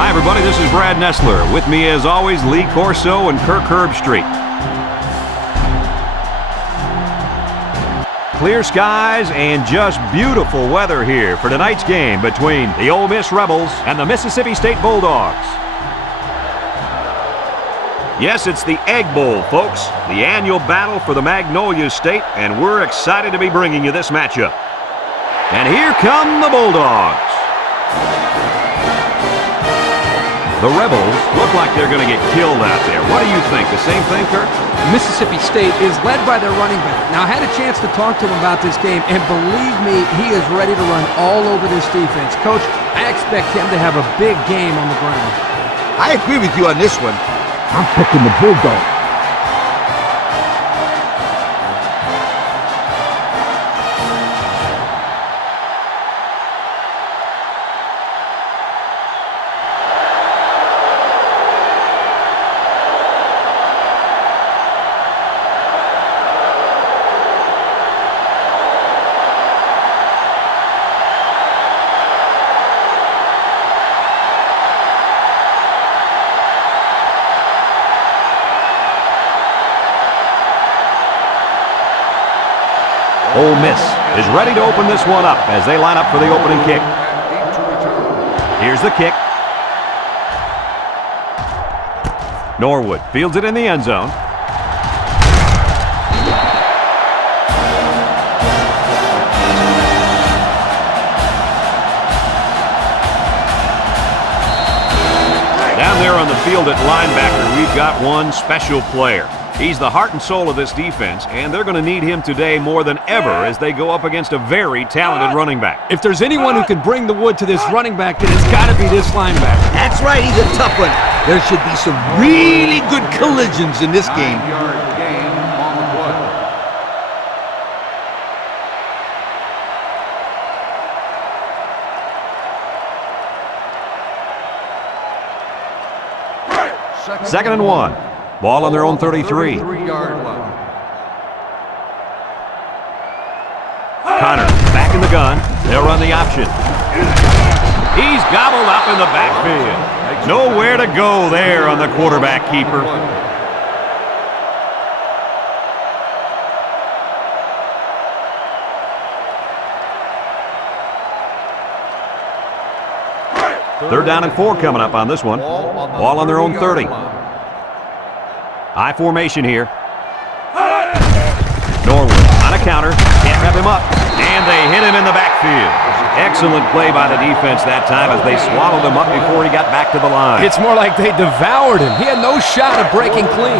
Hi, everybody. This is Brad Nessler. With me, as always, Lee Corso and Kirk Herbstreit. Clear skies and just beautiful weather here for tonight's game between the Ole Miss Rebels and the Mississippi State Bulldogs. Yes, it's the Egg Bowl, folks, the annual battle for the Magnolia State, and we're excited to be bringing you this matchup. And here come the Bulldogs. The Rebels look like they're going to get killed out there. What do you think? The same thing, Kirk? Mississippi State is led by their running back. Now, I had a chance to talk to him about this game, and believe me, he is ready to run all over this defense. Coach, I expect him to have a big game on the ground. I agree with you on this one. I'm picking the Bulldogs. Ole Miss is ready to open this one up as they line up for the opening kick. Here's the kick. Norwood fields it in the end zone. Down there on the field at linebacker, we've got one special player. He's the heart and soul of this defense, and they're going to need him today more than ever as they go up against a very talented running back. If there's anyone who can bring the wood to this running back, then it's got to be this linebacker. That's right, he's a tough one. There should be some really good collisions in this game. Second and 1. Ball on their own 33. Connor back in the gun. They'll run the option. He's gobbled up in the backfield. Nowhere to go there on the quarterback keeper. Third down and 4 coming up on this one. Ball on their own 30. High formation here. Norwood on a counter. Can't wrap him up. And they hit him in the backfield. Excellent play by the defense that time as they swallowed him up before he got back to the line. It's more like they devoured him. He had no shot of breaking clean.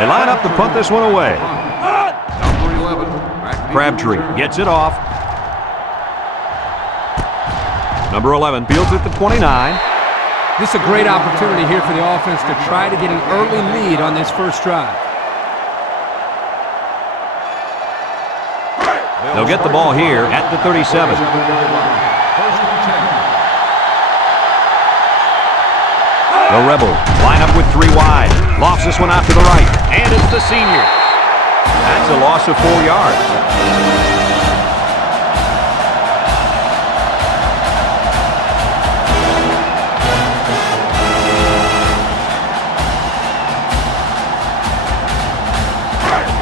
They line up to punt this one away. Crabtree gets it off. Number 11 fields at the 29. This is a great opportunity here for the offense to try to get an early lead on this first drive. They'll get the ball here at the 37. The Rebels line up with 3 wide. Lofts this one out to the right. And it's the senior. That's a loss of 4 yards.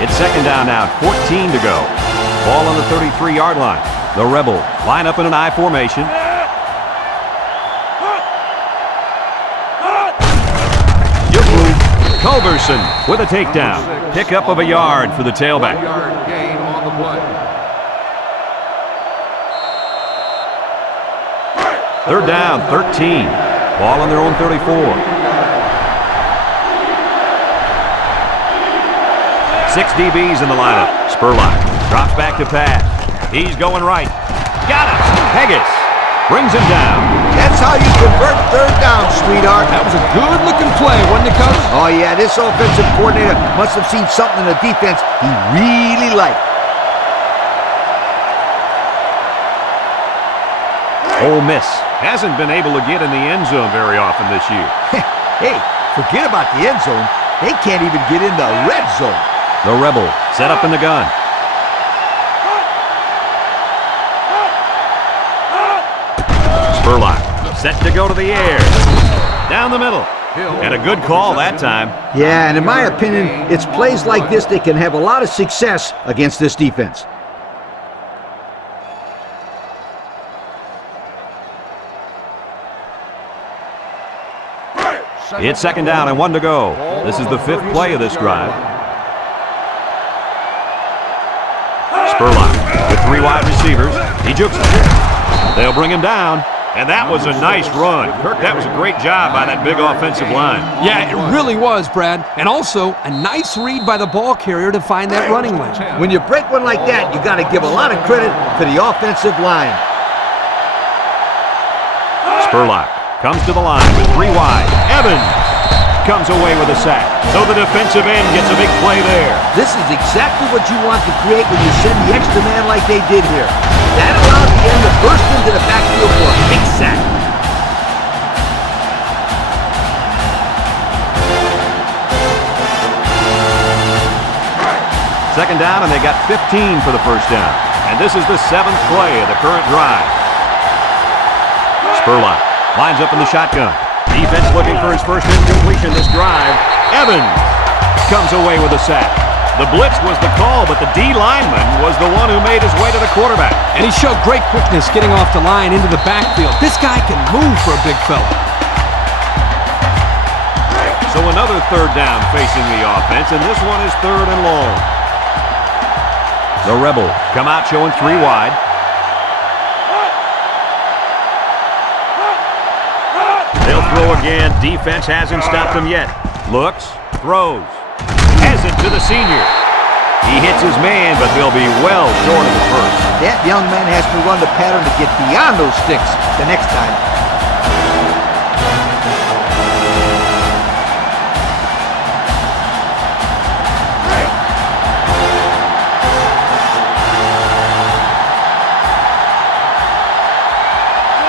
It's second down now, 14 to go. Ball on the 33-yard line. The Rebels line up in an I formation. Culberson with a takedown. Pickup of a yard for the tailback. Third down, 13. Ball on their own 34. 6 DBs in the lineup. Spurlock drops back to pass. He's going right. Got it. Haggis brings him down. That's how you convert third down, sweetheart. That was a good-looking play, wasn't it, Coach? Oh, yeah, this offensive coordinator must have seen something in the defense he really liked. Ole Miss hasn't been able to get in the end zone very often this year. Hey, forget about the end zone. They can't even get in the red zone. The Rebel set up in the gun. Spurlock set to go to the air. Down the middle. And a good call that time. Yeah, and in my opinion, it's plays like this that can have a lot of success against this defense. It's second down and 1 to go. This is the 5th play of this drive. Spurlock with 3 wide receivers. He jukes him. They'll bring him down. And that was a nice run. Kirk, that was a great job by that big offensive line. Yeah, it really was, Brad. And also, a nice read by the ball carrier to find that running lane. When you break one like that, you got to give a lot of credit to the offensive line. Spurlock comes to the line with 3 wide. Evans comes away with a sack. So the defensive end gets a big play there. This is exactly what you want to create when you send the extra man like they did here. That allowed the end to burst into the backfield for a big sack. Second down, and they got 15 for the first down. And this is the 7th play of the current drive. Spurlock lines up in the shotgun. Defense looking for his first incompletion this drive. Evans comes away with a sack. The blitz was the call, but the D lineman was the one who made his way to the quarterback. And he showed great quickness getting off the line into the backfield. This guy can move for a big fella. So another 3rd down facing the offense, and this one is 3rd and long. The Rebels come out showing 3 wide. They'll throw again. Defense hasn't stopped them yet. Looks, throws. Has it to the senior. He hits his man, but they'll be well short of the first. That young man has to run the pattern to get beyond those sticks the next time.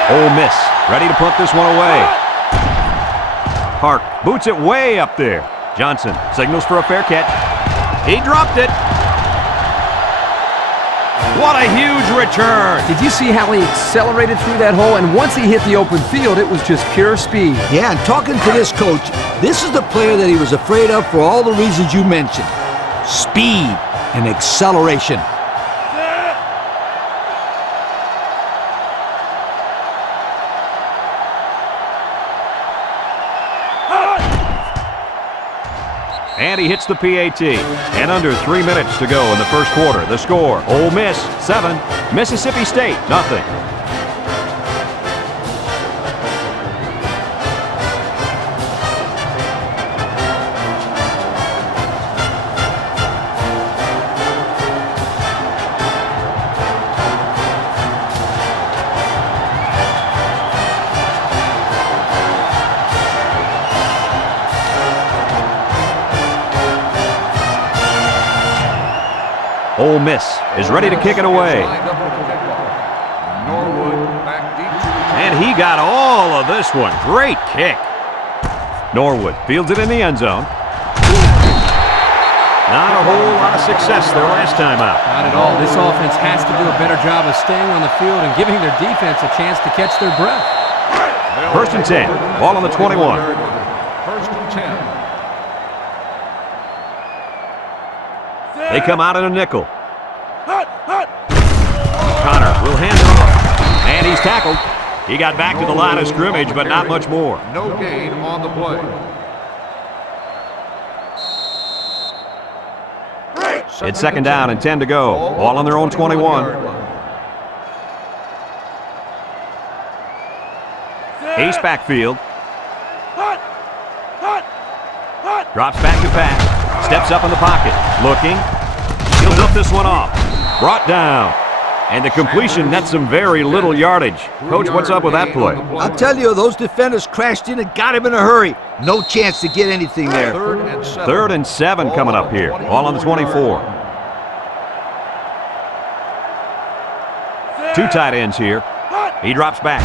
Ole Miss ready to punt this one away. Park boots it way up there. Johnson signals for a fair catch. He dropped it. What a huge return. Did you see how he accelerated through that hole? And once he hit the open field, it was just pure speed. Yeah, and talking to this coach, this is the player that he was afraid of for all the reasons you mentioned. Speed and acceleration. And he hits the PAT. And under 3 minutes to go in the first quarter. The score, Ole Miss 7, Mississippi State 0. Ole Miss is ready to kick it away. And he got all of this one. Great kick. Norwood fields it in the end zone. Not a whole lot of success their last time out. Not at all. This offense has to do a better job of staying on the field and giving their defense a chance to catch their breath. 1st and 10. Ball on the 21. 1st and 10. They come out in a nickel. Connor will hand it off. And he's tackled. He got back to the line of scrimmage, but not much more. No gain on the play. It's 2nd down and 10 to go. Ball on their own 21. Ace backfield. Drops back to pass. Steps up in the pocket. Looking. He'll dump this one off. Brought down. And the completion nets some very little yardage. Coach, what's up with that play? I'll tell you, those defenders crashed in and got him in a hurry. No chance to get anything there. 3rd and 7 coming up here. All on the 24. 2 tight ends here. He drops back.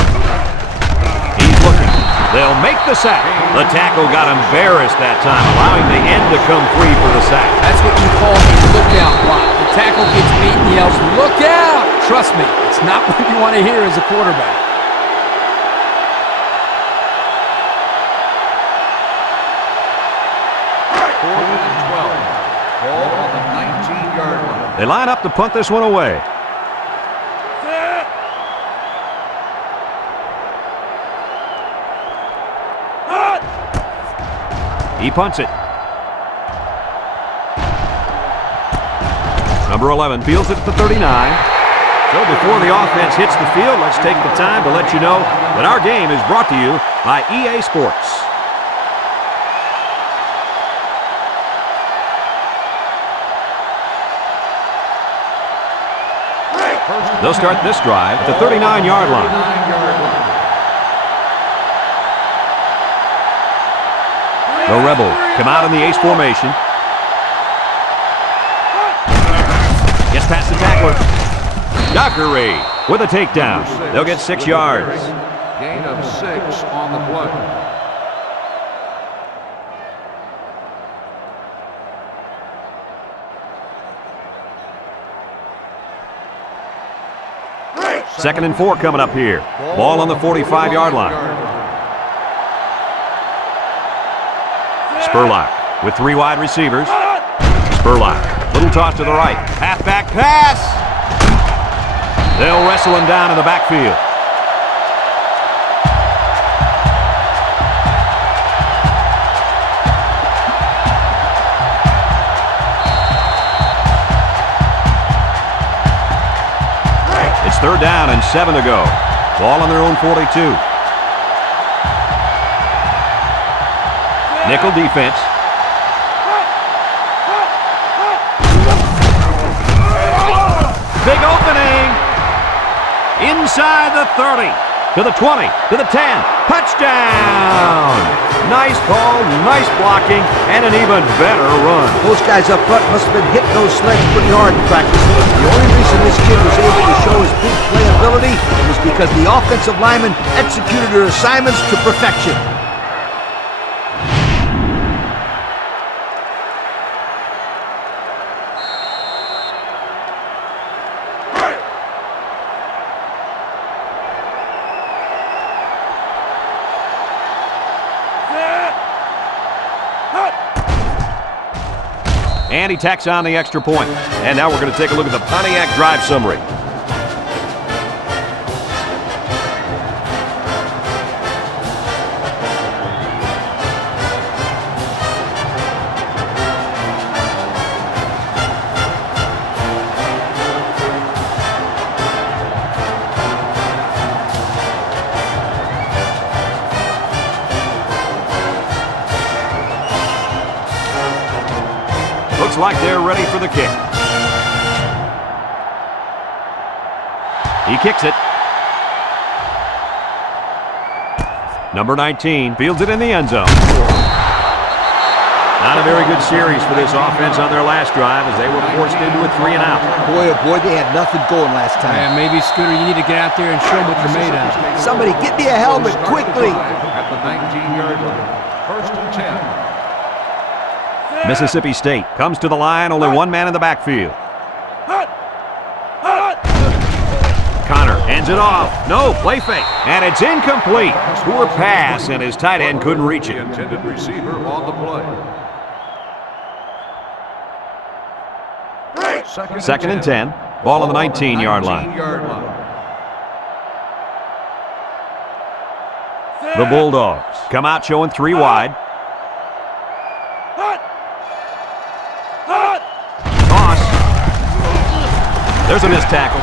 He's looking. They'll make the sack. The tackle got embarrassed that time, allowing the end to come free for the sack. That's what you call a lookout block. The tackle gets beat and yells, "Look out!" Trust me, it's not what you want to hear as a quarterback. 4th and 12. Ball on the 19-yard line. They line up to punt this one away. He punts it. Number 11 fields it at the 39. So before the offense hits the field, let's take the time to let you know that our game is brought to you by EA Sports. They'll start this drive at the 39-yard line. The Rebels come out in the ace formation. Gets past the tackler. Dockery with a takedown. They'll get 6 yards. Gain of 6 on the play. Second and 4 coming up here. Ball on the 45-yard line. Spurlock with 3 wide receivers. Spurlock, little toss to the right. Halfback pass. They'll wrestle him down in the backfield. It's 3rd down and 7 to go. Ball on their own 42. Nickel defense. Big opening. Inside the 30. To the 20. To the 10. Touchdown. Nice call, nice blocking, and an even better run. Those guys up front must have been hitting those sleds pretty hard in practice. The only reason this kid was able to show his big playability was because the offensive linemen executed their assignments to perfection. And he tacks on the extra point. And now we're going to take a look at the Pontiac drive summary. Looks like they're ready for the kick. He kicks it. Number 19 fields it in the end zone. Not a very good series for this offense on their last drive as they were forced into a 3 and out. Boy, oh boy, they had nothing going last time. Yeah, maybe, Scooter, you need to get out there and show them what you're made of. Somebody get me a helmet quickly. At the 19-yard line. 1st and 10. Mississippi State comes to the line, only one man in the backfield. Connor hands it off. No, play fake. And it's incomplete. Poor pass, and his tight end couldn't reach it. The intended receiver on the play. Second and 10. Ball on the 19-yard line. The Bulldogs come out showing 3 wide. Toss. There's a missed tackle.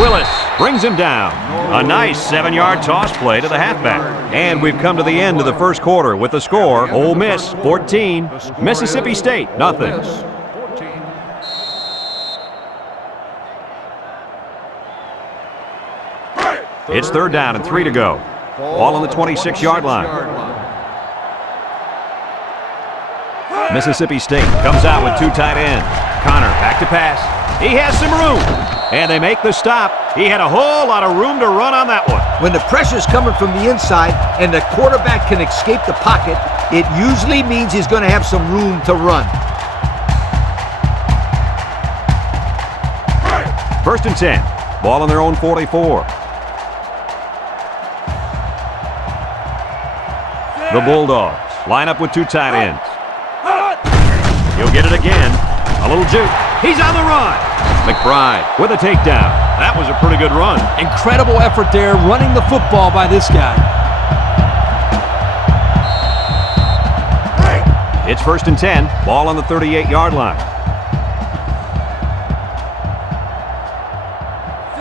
Willis brings him down. A nice 7-yard toss play to the halfback. And we've come to the end of the first quarter with the score, Ole Miss 14, Mississippi State nothing. It's 3rd down and 3 to go. Ball on the 26-yard line. Mississippi State comes out with 2 tight ends. Connor back to pass. He has some room. And they make the stop. He had a whole lot of room to run on that one. When the pressure's coming from the inside and the quarterback can escape the pocket, it usually means he's going to have some room to run. 1st and 10. Ball on their own 44. The Bulldogs line up with 2 tight ends. He'll get it again. A little juke. He's on the run. McBride with a takedown. That was a pretty good run. Incredible effort there running the football by this guy. It's 1st and 10. Ball on the 38-yard line.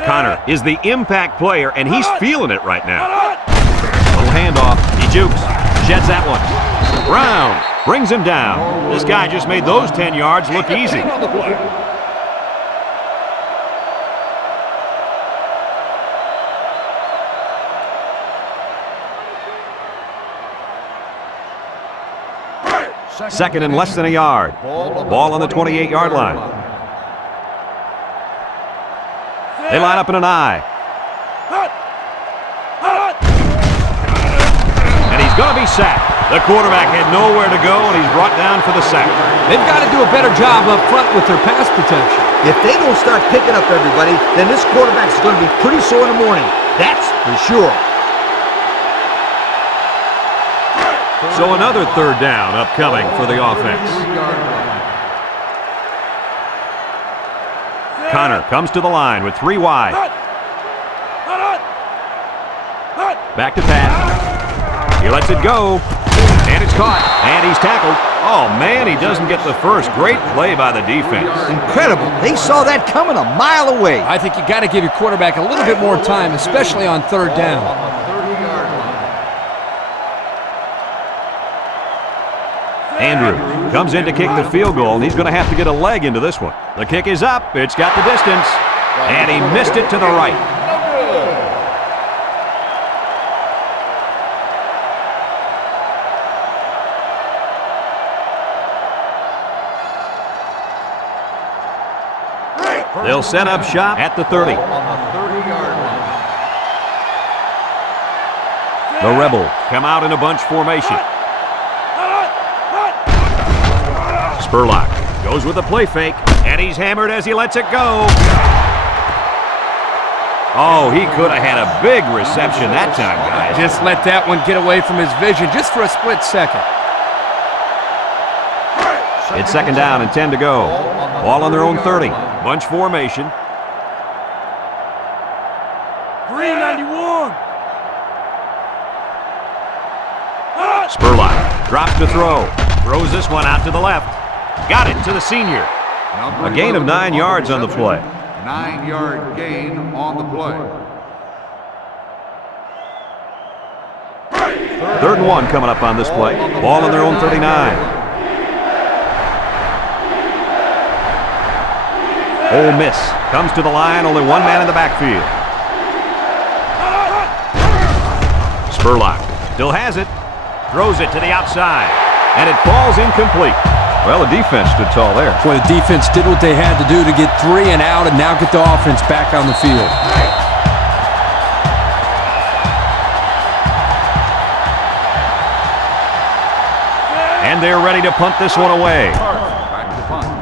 Connor is the impact player, and he's feeling it right now. Little handoff. He jukes. Sheds that one. Brown brings him down. This guy just made those 10 yards look easy. Second and less than a yard. Ball on the 28-yard line. They line up in an I. And he's going to be sacked. The quarterback had nowhere to go, and he's brought down for the sack. They've got to do a better job up front with their pass protection. If they don't start picking up everybody, then this quarterback's going to be pretty sore in the morning. That's for sure. So another 3rd down upcoming for the offense. Connor comes to the line with 3 wide. Back to pass. He lets it go. And it's caught. And he's tackled. Oh, man, he doesn't get the first. Great play by the defense. Incredible. They saw that coming a mile away. I think you got to give your quarterback a little bit more time, especially on 3rd down. Andrew comes in to kick the field goal, and he's going to have to get a leg into this one. The kick is up. It's got the distance. And he missed it to the right. They'll set up shop at the 30. The Rebels come out in a bunch formation. Spurlock goes with a play fake, and he's hammered as he lets it go. Oh, he could have had a big reception that time, guys. Just let that one get away from his vision just for a split second. It's 2nd down and 10 to go. Ball on their own 30. Bunch formation. 391. Spurlock drops to throw. Throws this one out to the left. Got it to the senior. A gain of 9 yards on the play. 9-yard gain on the play. 3rd and 1 coming up on this play. Ball on their own 39. Ole Miss comes to the line, only 1 man in the backfield. Spurlock still has it. Throws it to the outside. And it falls incomplete. Well, the defense stood tall there. Boy, the defense did what they had to do to get 3 and out and now get the offense back on the field. And they're ready to punt this one away.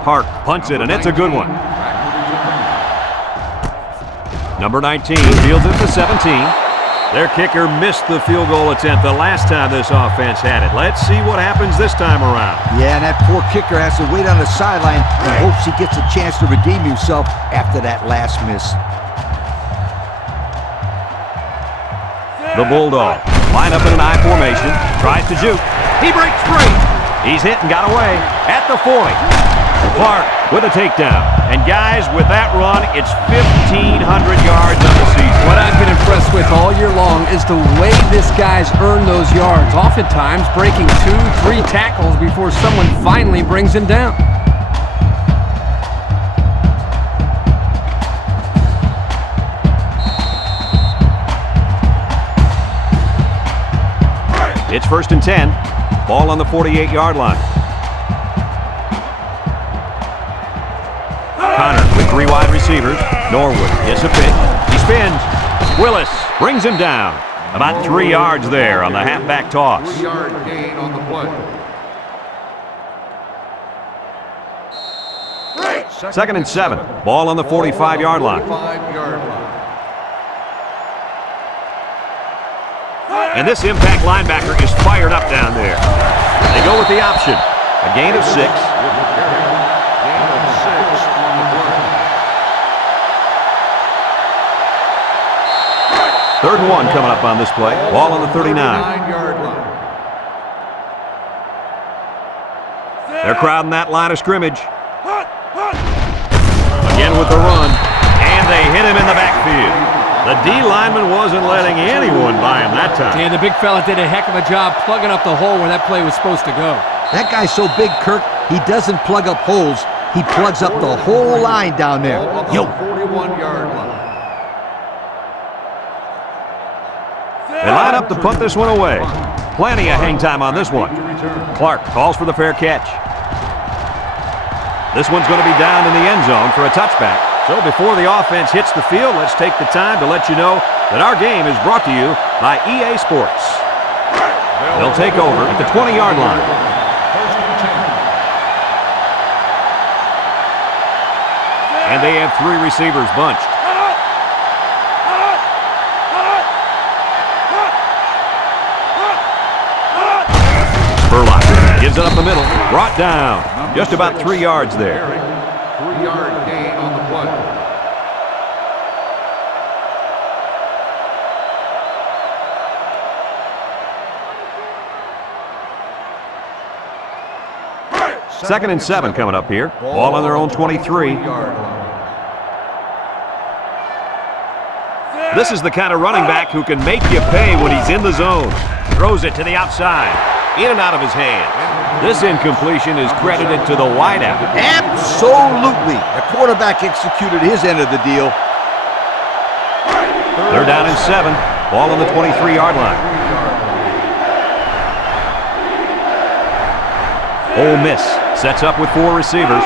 Park punts it, and it's a good one. Number 19 fields it to 17. Their kicker missed the field goal attempt the last time this offense had it. Let's see what happens this time around. Yeah, and that poor kicker has to wait on the sideline and hopes he gets a chance to redeem himself after that last miss. The Bulldogs line up in an I formation, tries to juke. He breaks free. He's hit and got away at the 40. Clark with a takedown. And guys, with that run, it's 1,500 yards on the season. What I've been impressed with all year long is the way this guy's earned those yards, oftentimes breaking 2-3 tackles before someone finally brings him down. It's 1st and 10. Ball on the 48-yard line. Connor with 3 wide receivers. Norwood gets a pitch. He spins. Willis brings him down. About 3 yards there on the halfback toss. 3-yard gain on the play. 2nd and 7. Ball on the 45-yard line. 45-yard line. And this impact linebacker is fired up down there. They go with the option. A gain of 6. 1 coming up on this play. Ball on the 39. 9-yard line. They're crowding that line of scrimmage. Again with the run, and they hit him in the backfield. The D lineman wasn't letting anyone by him that time. Yeah, the big fella did a heck of a job plugging up the hole where that play was supposed to go. That guy's so big, Kirk, he doesn't plug up holes. He plugs up the whole line down there. Yo. 41-yard line. They line up to punt this one away. Plenty of hang time on this one. Clark calls for the fair catch. This one's going to be down in the end zone for a touchback. So before the offense hits the field, let's take the time to let you know that our game is brought to you by EA Sports. They'll take over at the 20-yard line. And they have 3 receivers bunched. Spurlock gives it up the middle. Brought down. Just about 3 yards there. 3-yard gain on the play. Second and 7 coming up here. Ball on their own 23. This is the kind of running back who can make you pay when he's in the zone. Throws it to the outside. In and out of his hands. This incompletion is credited to the wideout. Absolutely. The quarterback executed his end of the deal. They're down in 7. Ball on the 23-yard line. Ole Miss sets up with 4 receivers.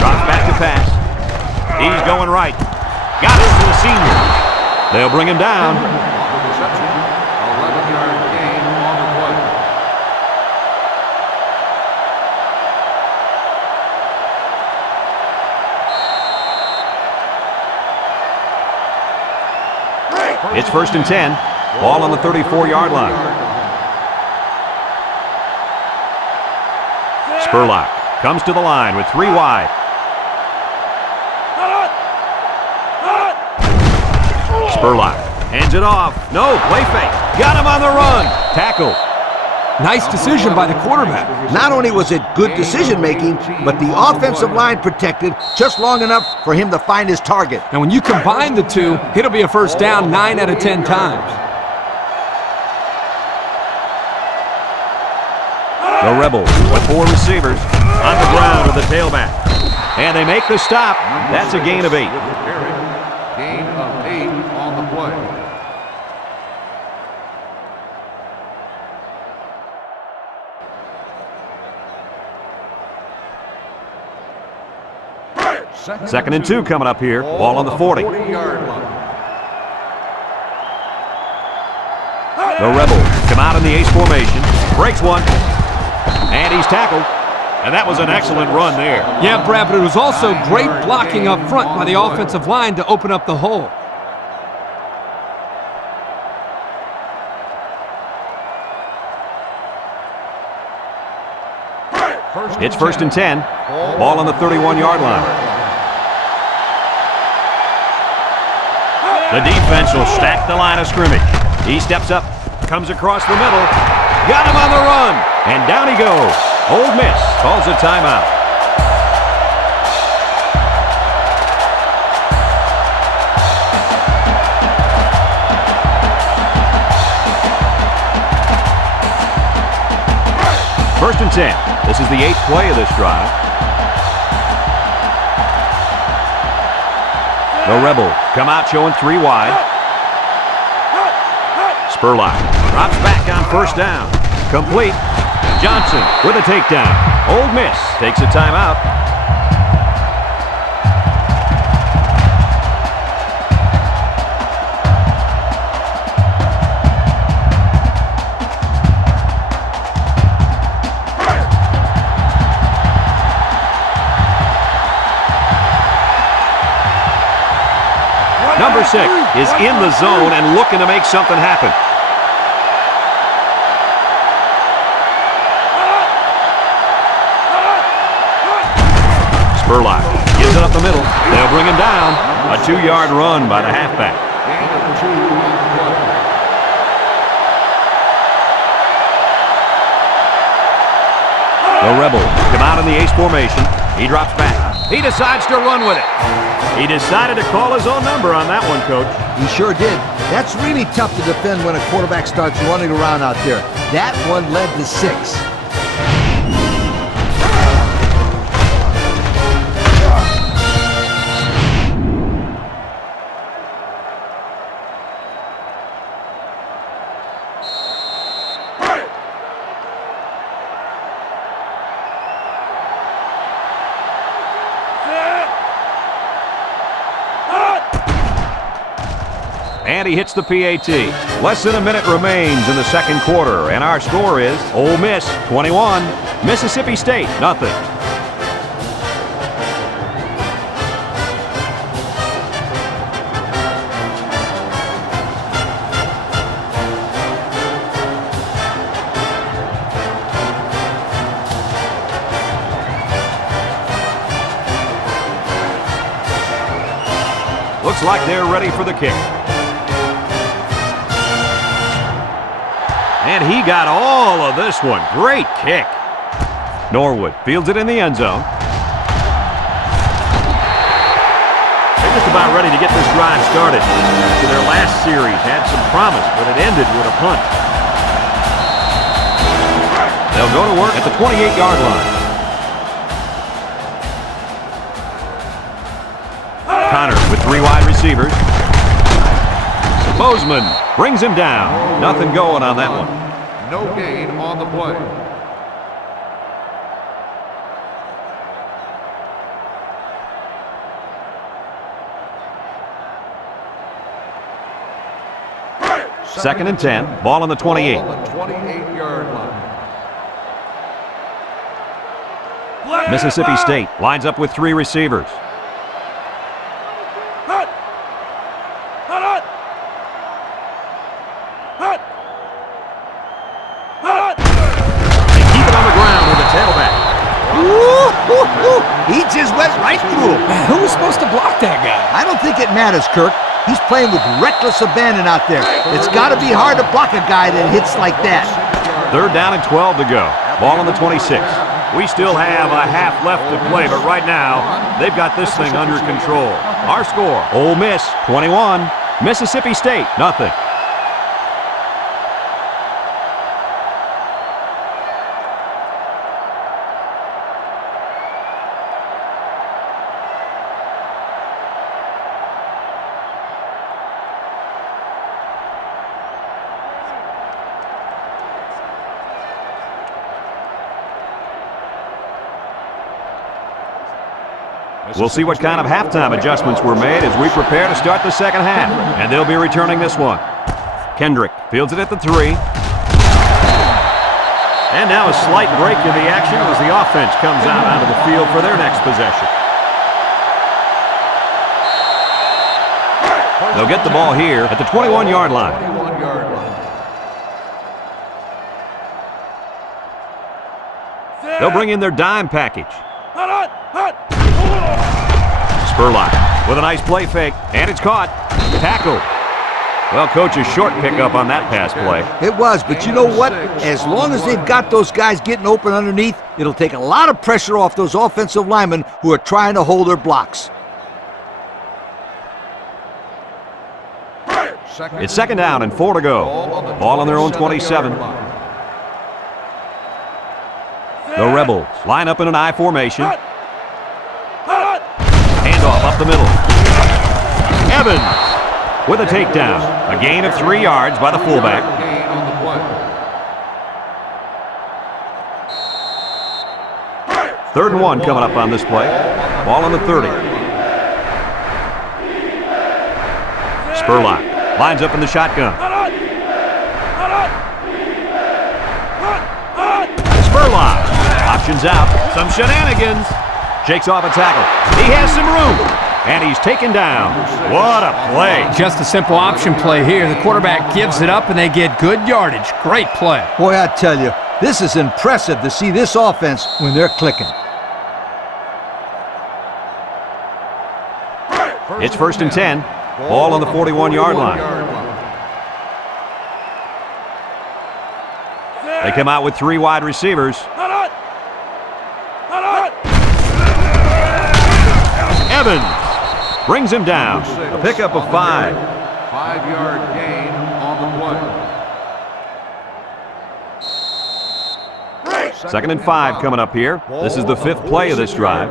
Drops back to pass. He's going right. Got it to the senior. They'll bring him down. 11-yard gain on the play. It's first and 10. Ball on the 34-yard line. Spurlock comes to the line with 3 wide. Spurlock hands it off. No, play fake. Got him on the run. Tackle. Nice decision by the quarterback. Not only was it good decision-making, but the offensive line protected just long enough for him to find his target. And when you combine the two, it'll be a first down 9 out of 10 times. The Rebels with 4 receivers on the ground with the tailback. And they make the stop. That's a gain of 8. Gain of 8 on the play. Second and 2 coming up here. Ball on the 40. 40-yard line. The Rebels come out in the ace formation. Breaks one. And he's tackled. And that was an excellent run there. Yeah, Brad, but it was also great blocking up front by the offensive line to open up the hole. It's first and 10. Ball on the 31-yard line. The defense will stack the line of scrimmage. He steps up, comes across the middle. Got him on the run. And down he goes. Ole Miss calls a timeout. First and 10. This is the 8th play of this drive. The Rebels come out showing 3 wide. Spurlock drops back on first down. Complete. Johnson with a takedown. Ole Miss takes a timeout. Number 6 is in the zone and looking to make something happen. Spurlock gives it up the middle. They'll bring him down. A 2-yard run by the halfback. Gain of 2 on the play. The Rebels come out in the ace formation. He drops back. He decides to run with it. He decided to call his own number on that one, Coach. He sure did. That's really tough to defend when a quarterback starts running around out there. That one led to 6. And he hits the PAT. Less than a minute remains in the second quarter, and our score is Ole Miss 21, Mississippi State nothing. Looks like they're ready for the kick. And he got all of this one. Great kick. Norwood fields it in the end zone. They're just about ready to get this drive started. After their last series had some promise, but it ended with a punt. They'll go to work at the 28-yard line. Connor with 3 wide receivers. Bozeman brings him down. Nothing going on that one. No gain on the play. Second and 10. Ball on the 28. Ball on the 28-yard line. Mississippi State lines up with 3 receivers. He just went right through him. Man, who was supposed to block that guy? I don't think it matters, Kirk. He's playing with reckless abandon out there. It's got to be hard to block a guy that hits like that. Third down and 12 to go. Ball on the 26. We still have a half left to play, but right now, they've got this thing under control. Our score, Ole Miss 21, Mississippi State nothing. We'll see what kind of halftime adjustments were made as we prepare to start the second half. And they'll be returning this one. Kendrick fields it at the 3. And now a slight break in the action as the offense comes out onto the field for their next possession. They'll get the ball here at the 21-yard line. 21-yard line. They'll bring in their dime package. Spurlock with a nice play fake, and it's caught. Tackle. Well, Coach's short pickup on that pass play. It was, but you know what? As long as they've got those guys getting open underneath, it'll take a lot of pressure off those offensive linemen who are trying to hold their blocks. It's second down and 4 to go. Ball on their own 27. The Rebels line up in an I formation. Handoff up the middle. Evans with a takedown. A gain of 3 yards by the fullback. Gain on the play. Third and 1 coming up on this play. Ball on the 30. Spurlock lines up in the shotgun. Spurlock options out. Some shenanigans. Shakes off a tackle. He has some room. And he's taken down. What a play. Just a simple option play here. The quarterback gives it up and they get good yardage. Great play. Boy, I tell you, this is impressive to see this offense when they're clicking. It's first and 10. Ball on the 41-yard line. They come out with 3 wide receivers. Evans brings him down. A pickup of 5. 5-yard gain on the play. 2nd and 5 coming up here. This is the 5th play of this drive.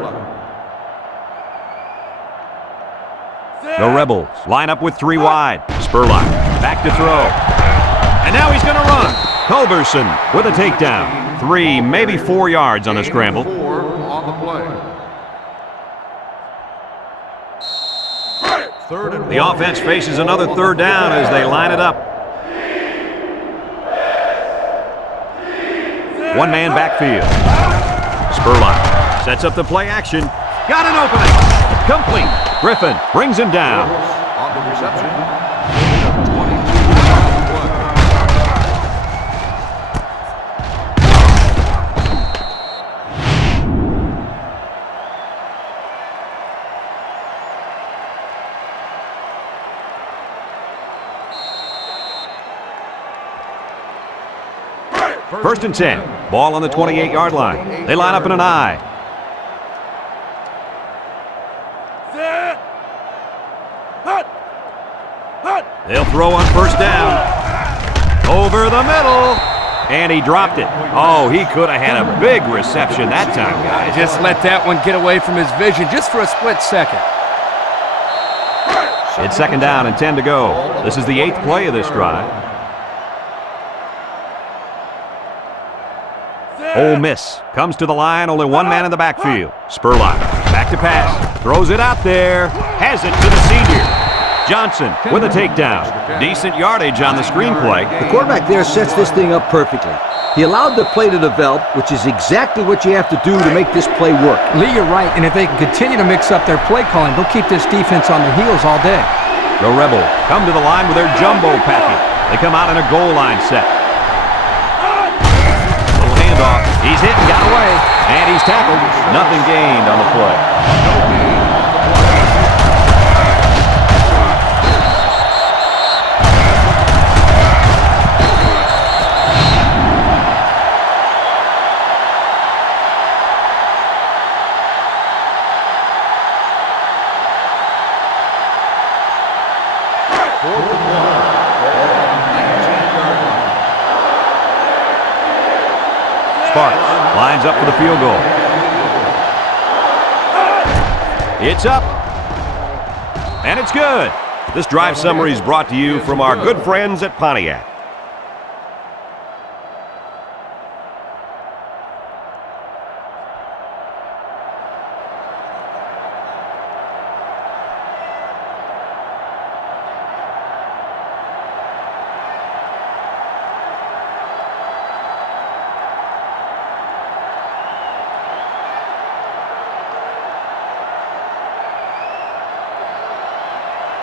The Rebels line up with 3 wide. Spurlock back to throw. And now he's going to run. Culberson with a takedown. 3, maybe 4 yards on the scramble. 4 on the play. The offense faces another 3rd down as they line it up. 1-man backfield. Spurlock sets up the play action. Got an opening. Complete. Griffin brings him down. On the reception. 22 on the play. First and 10. Ball on the 28-yard line. They line up in an I. They'll throw on 1st down. Over the middle. And he dropped it. Oh, he could have had a big reception that time, guys. Just let that one get away from his vision just for a split second. It's 2nd down and 10 to go. This is the 8th play of this drive. Ole Miss comes to the line, only 1 man in the backfield. Spurlock back to pass, throws it out there, has it to the senior. Johnson with a takedown. Decent yardage on the screenplay. The quarterback there sets this thing up perfectly. He allowed the play to develop, which is exactly what you have to do to make this play work. Lee, you're right, and if they can continue to mix up their play calling, they'll keep this defense on their heels all day. The Rebels come to the line with their jumbo package. They come out in a goal line set. Little handoff. He's hit and got away. And he's tackled. Nothing gained on the play. Sparks lines up for the field goal. It's up. And it's good. This drive summary is brought to you from our good friends at Pontiac.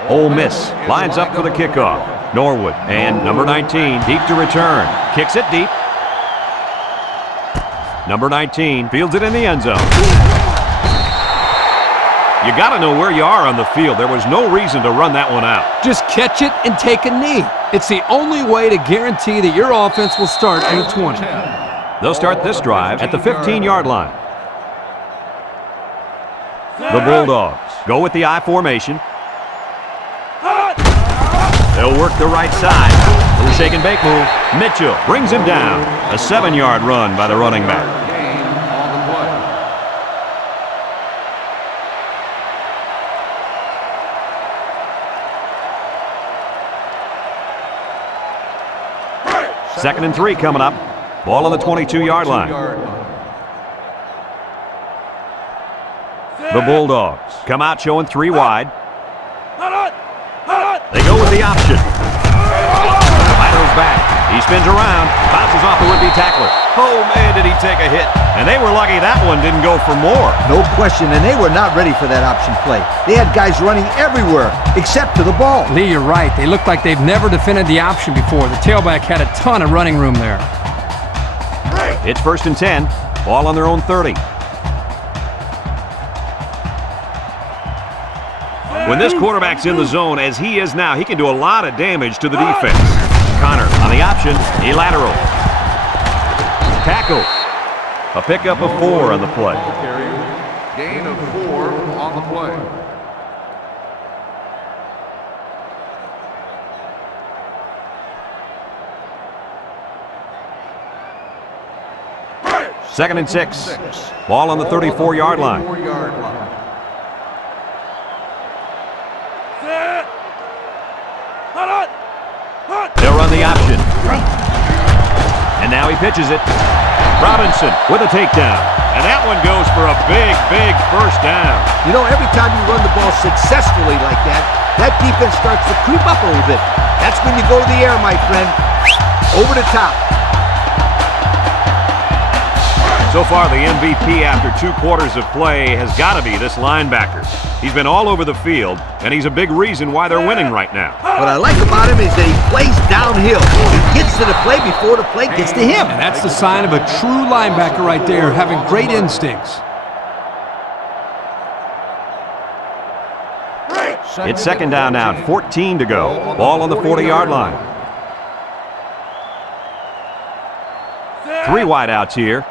Ole Miss lines up for the kickoff. Norwood and number 19 deep to return. Kicks it deep. Number 19 fields it in the end zone. You got to know where you are on the field. There was no reason to run that one out. Just catch it and take a knee. It's the only way to guarantee that your offense will start in the 20. They'll start this drive at the 15-yard line. The Bulldogs go with the I formation. They'll work the right side. Little shake and bake move. Mitchell brings him down. A 7-yard run by the running back. Gain on the play. 2nd and 3 coming up. Ball on the 22-yard line. The Bulldogs come out showing 3 wide. They go with the option. Laterals back. He spins around, bounces off the would-be tackler. Oh, man, did he take a hit. And they were lucky that one didn't go for more. No question, and they were not ready for that option play. They had guys running everywhere except to the ball. Lee, you're right. They look like they've never defended the option before. The tailback had a ton of running room there. It's 1st and 10. Ball on their own 30. When this quarterback's in the zone, as he is now, he can do a lot of damage to the defense. Connor on the option, he lateral. Tackle. A pickup of 4 on the play. Gain of 4 on the play. Second and 6. Ball on the 34-yard line. They'll run the option. And now he pitches it. Robinson with a takedown. And that one goes for a big, big first down. You know, every time you run the ball successfully like that, that defense starts to creep up a little bit. That's when you go to the air, my friend. Over the top. So far, the MVP after 2 quarters of play has got to be this linebacker. He's been all over the field, and he's a big reason why they're winning right now. What I like about him is that he plays downhill. He gets to the play before the play gets to him. And that's the sign of a true linebacker right there, having great instincts. It's second down now, 14 to go. Ball on the 40-yard line. 3 wideouts here.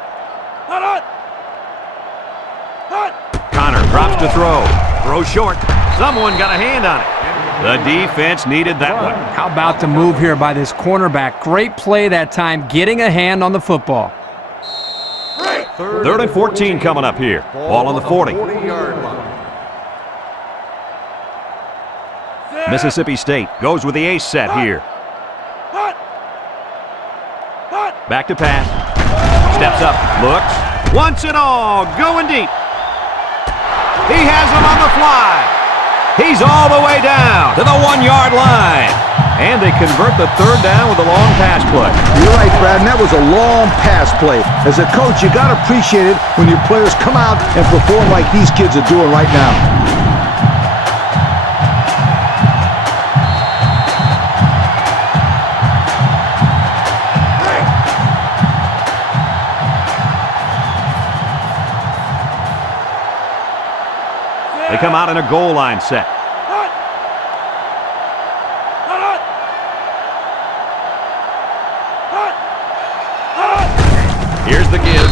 Connor drops to throw. Throw short. Someone got a hand on it. The defense needed that one. How about the move here by this cornerback? Great play that time, getting a hand on the football. Third and 14 coming up here. Ball on the 40. Mississippi State goes with the ace set here. Back to pass. Steps up. Looks. Wants it all. Going deep. He has him on the fly. He's all the way down to the 1-yard line. And they convert the third down with a long pass play. You're right, Brad, and that was a long pass play. As a coach, you got to appreciate it when your players come out and perform like these kids are doing right now. They come out in a goal line set. Here's the give.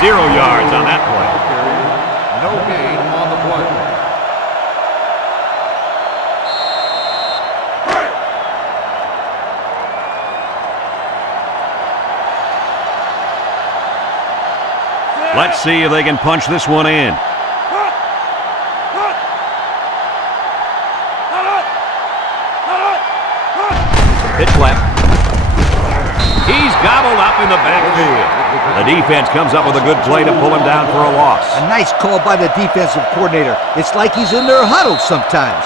0 yards on that play. No gain on the play. Let's see if they can punch this one in. Pitch left. He's gobbled up in the backfield. The defense comes up with a good play to pull him down for a loss. A nice call by the defensive coordinator. It's like he's in their huddle sometimes.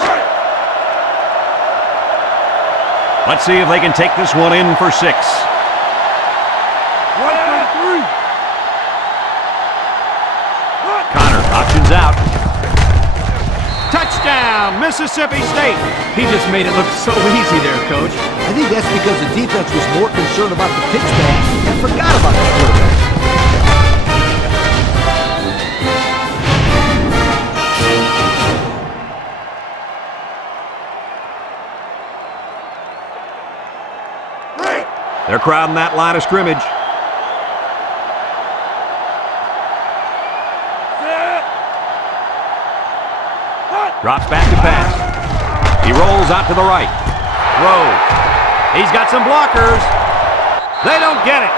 Let's see if they can take this one in for 6. Connor options out. Touchdown, Mississippi State. He just made it look so easy there, Coach. I think that's because the defense was more concerned about the pitch man and forgot about the quarterback. They're crowding that line of scrimmage. Drops back to pass. He rolls out to the right. Throw. He's got some blockers. They don't get it.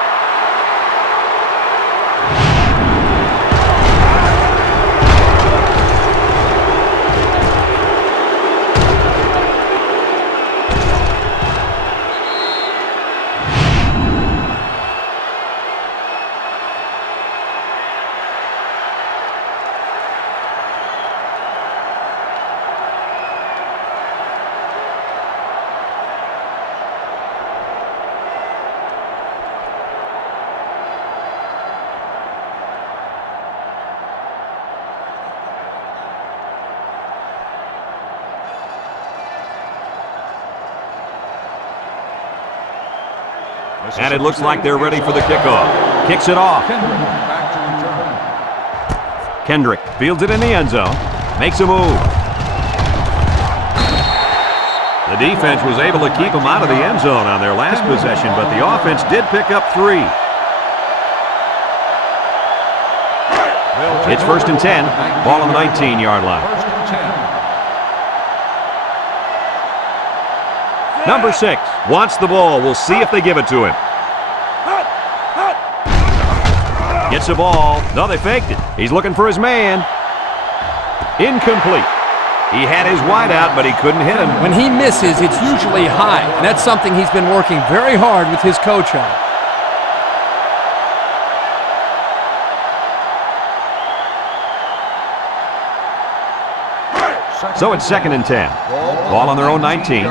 And it looks like they're ready for the kickoff. Kicks it off. Kendrick fields it in the end zone. Makes a move. The defense was able to keep them out of the end zone on their last possession, but the offense did pick up 3. They'll It's 1st and 10. Ball on the 19-yard line. 1st and 10. Number 6 wants the ball. We'll see if they give it to him. Gets the ball. No, they faked it. He's looking for his man. Incomplete. He had his wide out, but he couldn't hit him. When he misses, it's usually high, and that's something he's been working very hard with his coach on. So it's 2nd and 10. Ball on their own 19.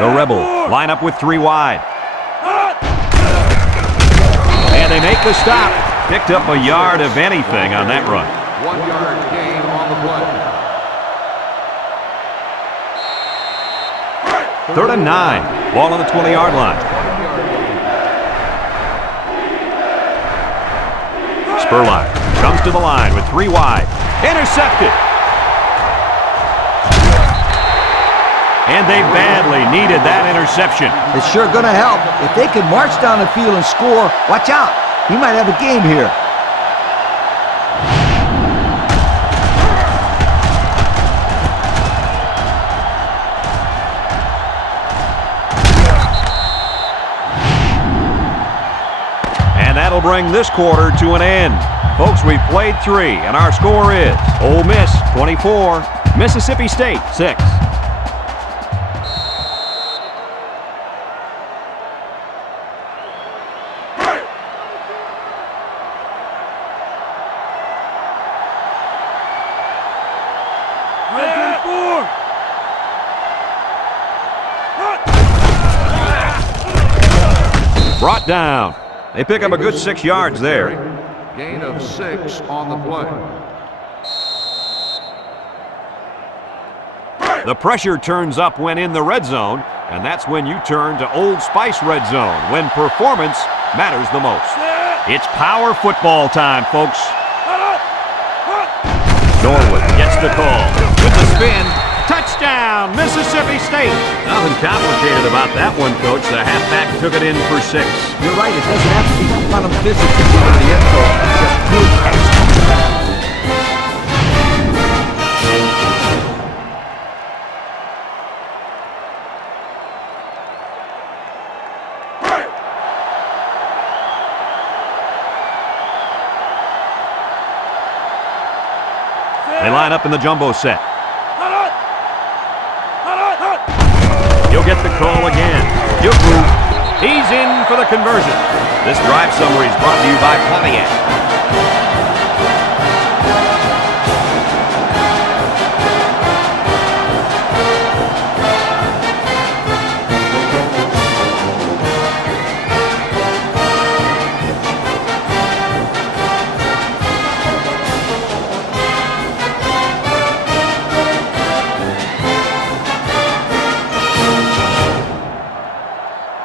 The Rebels line up with 3 wide. And they make the stop. Picked up a yard of anything on that run. 1-yard gain on the play. 3rd and 9. Ball on the 20-yard line. Spurline comes to the line with 3 wide. Intercepted. And they badly needed that interception. It's sure going to help. If they can march down the field and score, watch out. We might have a game here. And that'll bring this quarter to an end. Folks, we've played 3, and our score is Ole Miss 24, Mississippi State 6. Brought down. They pick up a good 6 yards there. Gain of 6 on the play. The pressure turns up when in the red zone, and that's when you turn to Old Spice Red Zone, when performance matters the most. It's power football time, folks. Norwood gets the call. With the spin, touchdown, Mississippi State. Nothing complicated about that one, Coach. The halfback took it in for 6. You're right. It doesn't have to be quantum physics to get to the end zone. Just good execution. They line up in the jumbo set. He'll get the call again. He's in for the conversion. This drive summary is brought to you by Pontiac.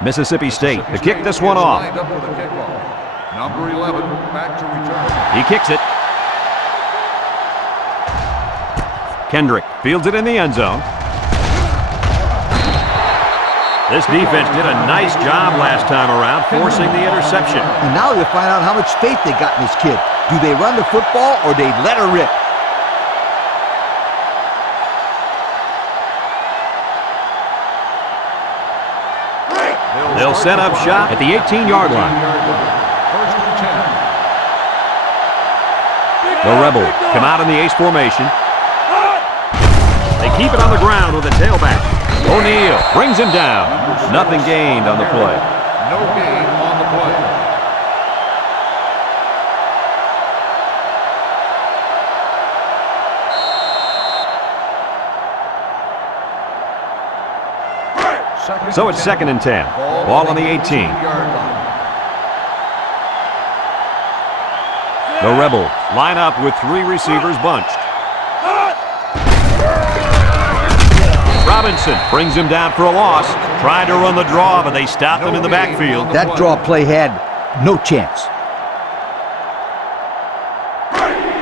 Mississippi State to kick this one off. Lined up for the kickoff. Number 11 back to return. He kicks it. Kendrick fields it in the end zone. This defense did a nice job last time around, forcing the interception. And now you'll find out how much faith they got in this kid. Do they run the football or they let her rip? They'll set up shop at the 18-yard line. 1st and 10. The Rebels come out in the ace formation. They keep it on the ground with a tailback. O'Neal brings him down. Nothing gained on the play. No gain on the play. So it's 2nd and 10. Ball on the 18. The Rebels line up with 3 receivers bunched. Robinson brings him down for a loss. Tried to run the draw, but they stopped him in the backfield. That draw play had no chance.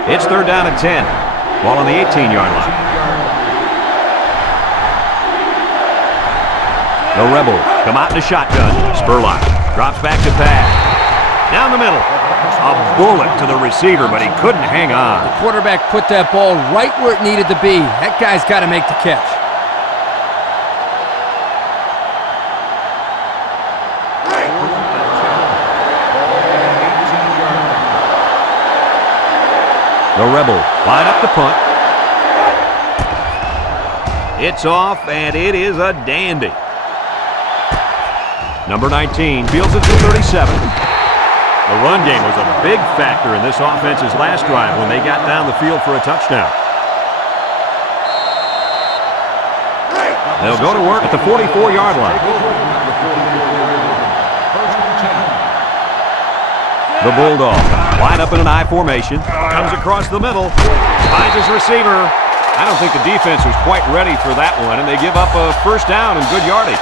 It's 3rd down and 10. Ball on the 18-yard line. The Rebels come out in a shotgun. Spurlock drops back to pass. Down the middle. A bullet to the receiver, but he couldn't hang on. The quarterback put that ball right where it needed to be. That guy's got to make the catch. The Rebels line up to punt. It's off, and it is a dandy. Number 19 fields it to 37. The run game was a big factor in this offense's last drive when they got down the field for a touchdown. They'll go to work at the 44-yard line. The Bulldogs line up in an I formation. Comes across the middle. Finds his receiver. I don't think the defense was quite ready for that one, and they give up a first down and good yardage.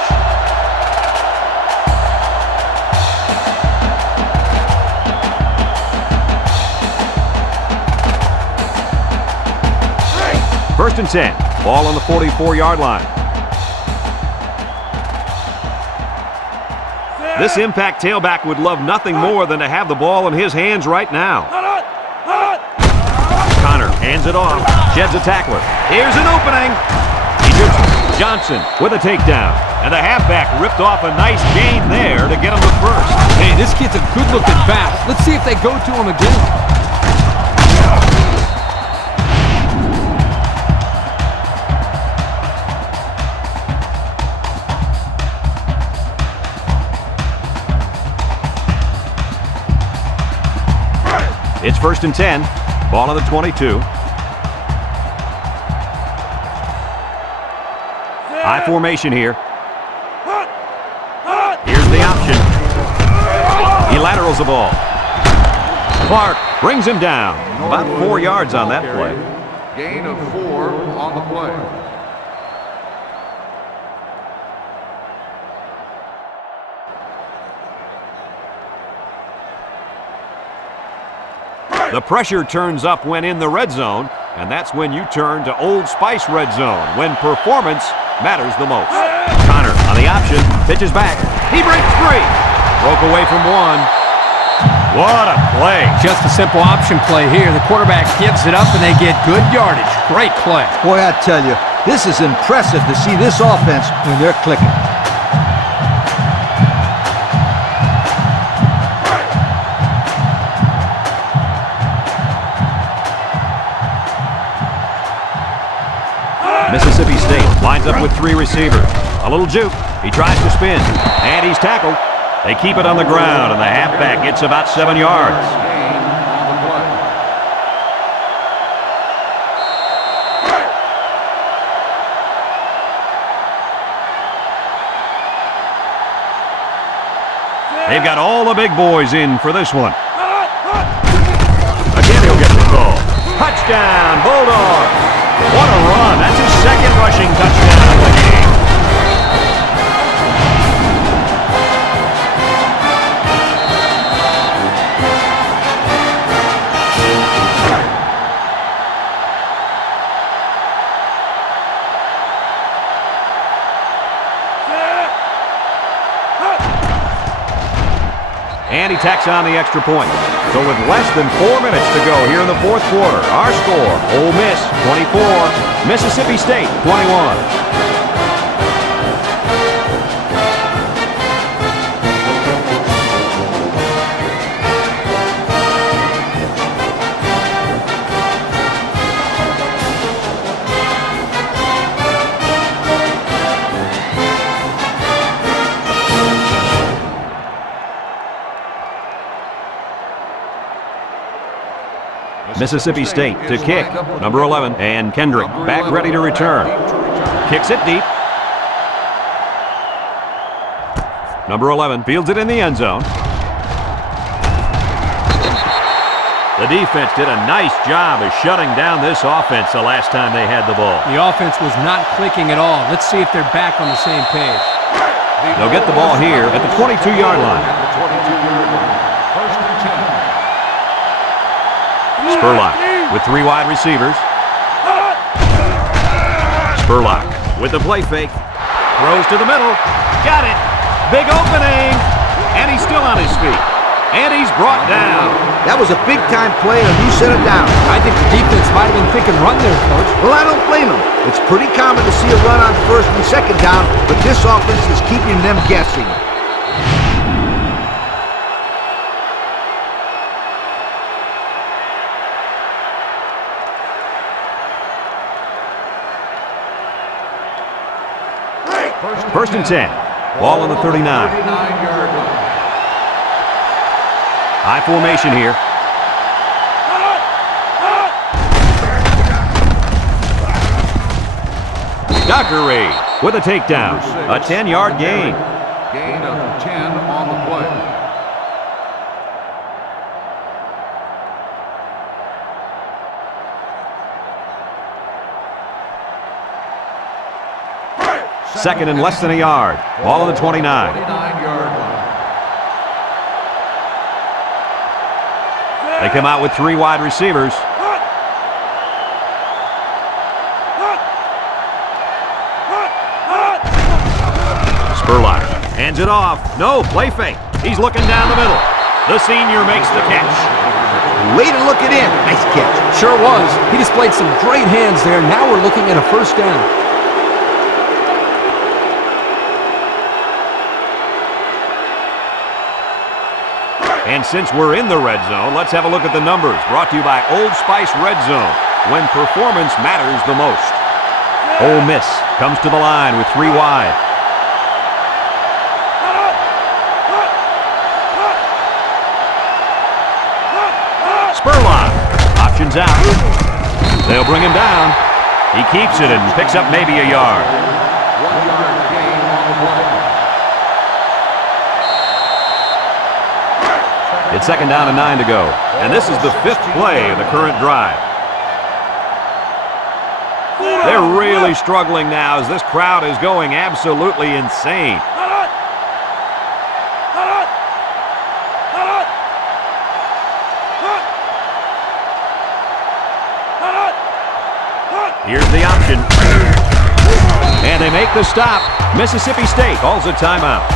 First and 10. Ball on the 44-yard line. This impact tailback would love nothing more than to have the ball in his hands right now. Connor hands it off. Sheds a tackler. Here's an opening. Johnson with a takedown. And the halfback ripped off a nice gain there to get him to first. Hey, this kid's a good-looking back. Let's see if they go to him again. It's first and 10. Ball on the 22. I formation here. Here's the option. He laterals the ball. Clark brings him down. About 4 yards on that play. Gain of 4 on the play. The pressure turns up when in the red zone, and that's when you turn to Old Spice red zone, when performance matters the most. Connor on the option, pitches back. He breaks free. Broke away from one. What a play. Just a simple option play here. The quarterback gives it up, and they get good yardage. Great play. Boy, I tell you, this is impressive to see this offense when they're clicking. Mississippi State lines up with 3 receivers. A little juke. He tries to spin, and he's tackled. They keep it on the ground, and the halfback gets about 7 yards. They've got all the big boys in for this one. Again, he'll get the call. Touchdown, Bulldogs. What a run. That's his second rushing touchdown of the game. And he tacks on the extra point. So with less than 4 minutes to go here in the fourth quarter, our score, Ole Miss 24, Mississippi State 21. Mississippi State to kick, number 11, and Kendrick back ready to return. Kicks it deep. Number 11 fields it in the end zone. The defense did a nice job of shutting down this offense the last time they had the ball. The offense was not clicking at all. Let's see if they're back on the same page. They'll get the ball here at the 22-yard line. Spurlock with 3 wide receivers. Spurlock with the play fake. Throws to the middle. Got it. Big opening. And he's still on his feet. And he's brought down. That was a big-time play and a new set of downs. I think the defense might have been thinking run there, Coach. Well, I don't blame them. It's pretty common to see a run on first and second down, but this offense is keeping them guessing. First and 10. Ball on the 39. 39-yard line. High formation here. Dockery with a takedown. A 10-yard gain. Gain of 10 on the play. Second and less than a yard. Ball on the 29. 29-yard line. They come out with 3 wide receivers. Spurlock hands it off. No, play fake. He's looking down the middle. The senior makes the catch. Way to look it in. Nice catch. Sure was. He displayed some great hands there. Now we're looking at a first down. And since we're in the red zone, let's have a look at the numbers. Brought to you by Old Spice Red Zone, when performance matters the most. Ole Miss comes to the line with 3 wide. Spurlock options out. They'll bring him down. He keeps it and picks up maybe a yard. 1-yard gain on the play. It's second down and 9 to go. And this is the 5th play of the current drive. They're really struggling now as this crowd is going absolutely insane. Here's the option. And they make the stop. Mississippi State calls a timeout.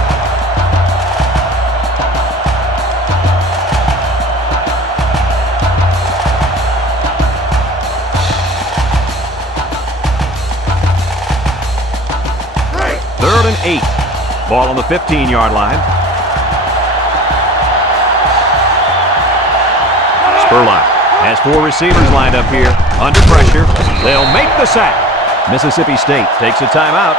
Third and 8. Ball on the 15-yard line. Spurlock has 4 receivers lined up here. Under pressure. They'll make the sack. Mississippi State takes a timeout.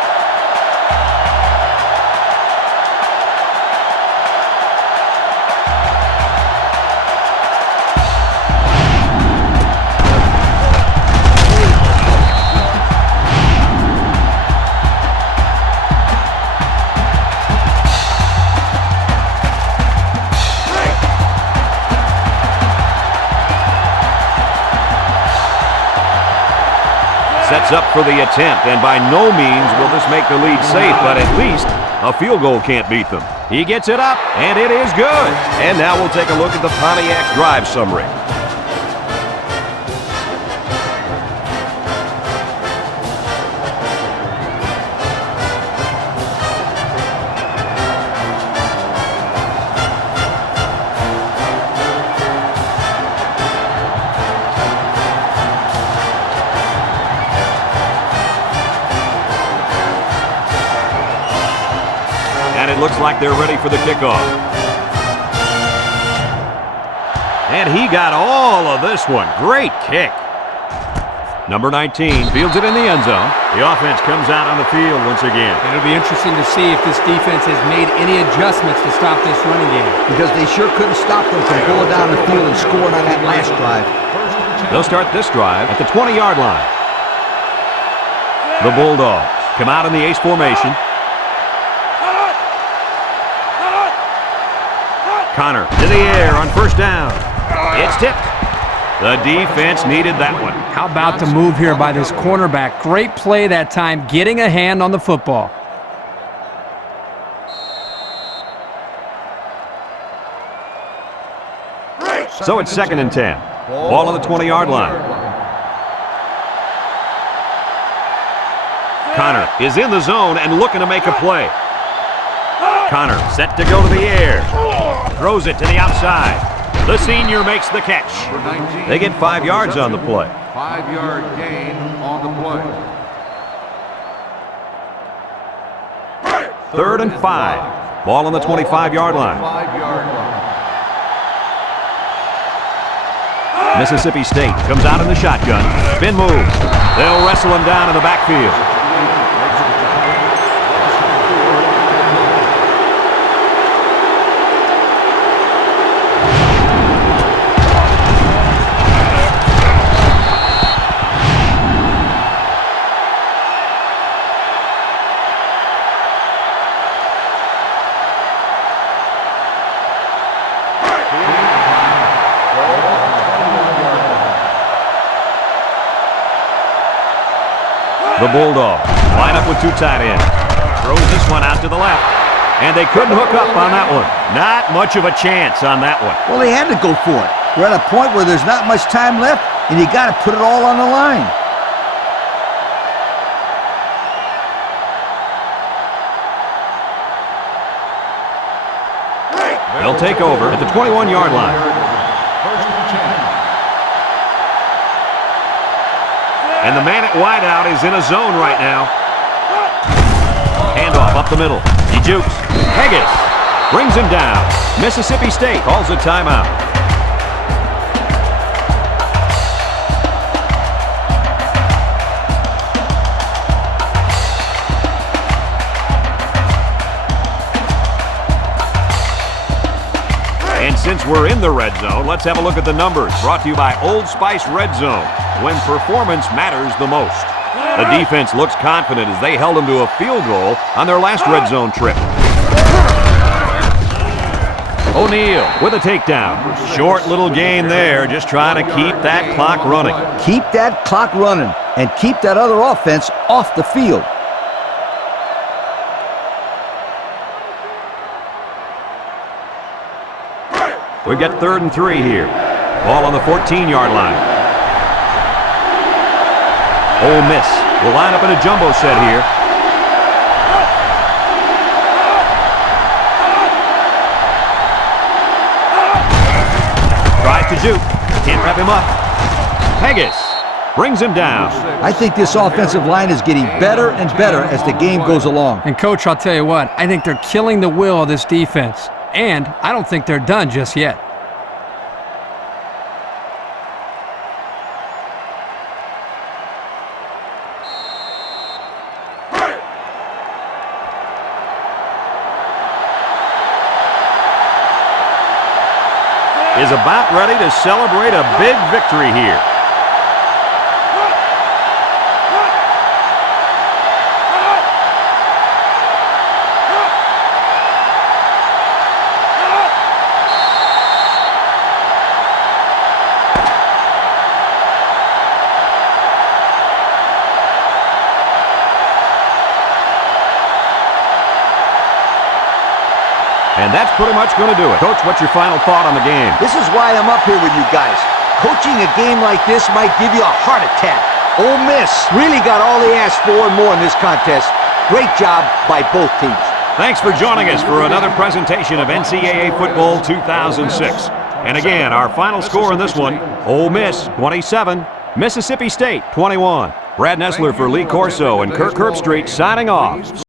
Sets up for the attempt, and by no means will this make the lead safe, but at least a field goal can't beat them. He gets it up, and it is good. And now we'll take a look at the Pontiac drive summary. And it looks like they're ready for the kickoff. And he got all of this one. Great kick. Number 19 fields it in the end zone. The offense comes out on the field once again. It'll be interesting to see if this defense has made any adjustments to stop this running game. Because they sure couldn't stop them from going down the field and scoring on that last drive. They'll start this drive at the 20-yard line. The Bulldogs come out in the ace formation. Connor to the air on first down. It's tipped. The defense needed that one. How about the move here by this cornerback? Great play that time, getting a hand on the football. So it's second and 10. Ball on the 20-yard line. Connor is in the zone and looking to make a play. Connor set to go to the air. Throws it to the outside. The senior makes the catch. They get 5 yards on the play. 5-yard gain on the play. 3rd and 5. Ball on the 25-yard line. 5-yard line. Mississippi State comes out in the shotgun. Spin move. They'll wrestle him down in the backfield. The Bulldogs line up with 2 tight ends. Throws this one out to the left. And they couldn't hook up on that one. Not much of a chance on that one. Well, they had to go for it. We're at a point where there's not much time left, and you got to put it all on the line. They'll take over at the 21-yard line. First and 10. And the man at wideout is in a zone right now. Handoff up the middle. He jukes. Haggis brings him down. Mississippi State calls a timeout. And since we're in the red zone, let's have a look at the numbers. Brought to you by Old Spice Red Zone, when performance matters the most. The defense looks confident as they held them to a field goal on their last red zone trip. O'Neal with a takedown. Short little gain there, just trying to keep that clock running. Keep that clock running and keep that other offense off the field. We've got 3rd and 3 here. Ball on the 14-yard line. Ole Miss will line up in a jumbo set here. Tries to juke. Can't wrap him up. Haggis brings him down. I think this offensive line is getting better and better as the game goes along. And, Coach, I'll tell you what, I think they're killing the will of this defense. And I don't think they're done just yet. Is about ready to celebrate a big victory here. And that's pretty much going to do it. Coach, what's your final thought on the game? This is why I'm up here with you guys. Coaching a game like this might give you a heart attack. Ole Miss really got all they asked for and more in this contest. Great job by both teams. Thanks for joining us for another presentation of NCAA Football 2006. And again, our final score in this one, Ole Miss 27, Mississippi State 21. Brad Nessler for Lee Corso and Kirk Herbstreit signing off.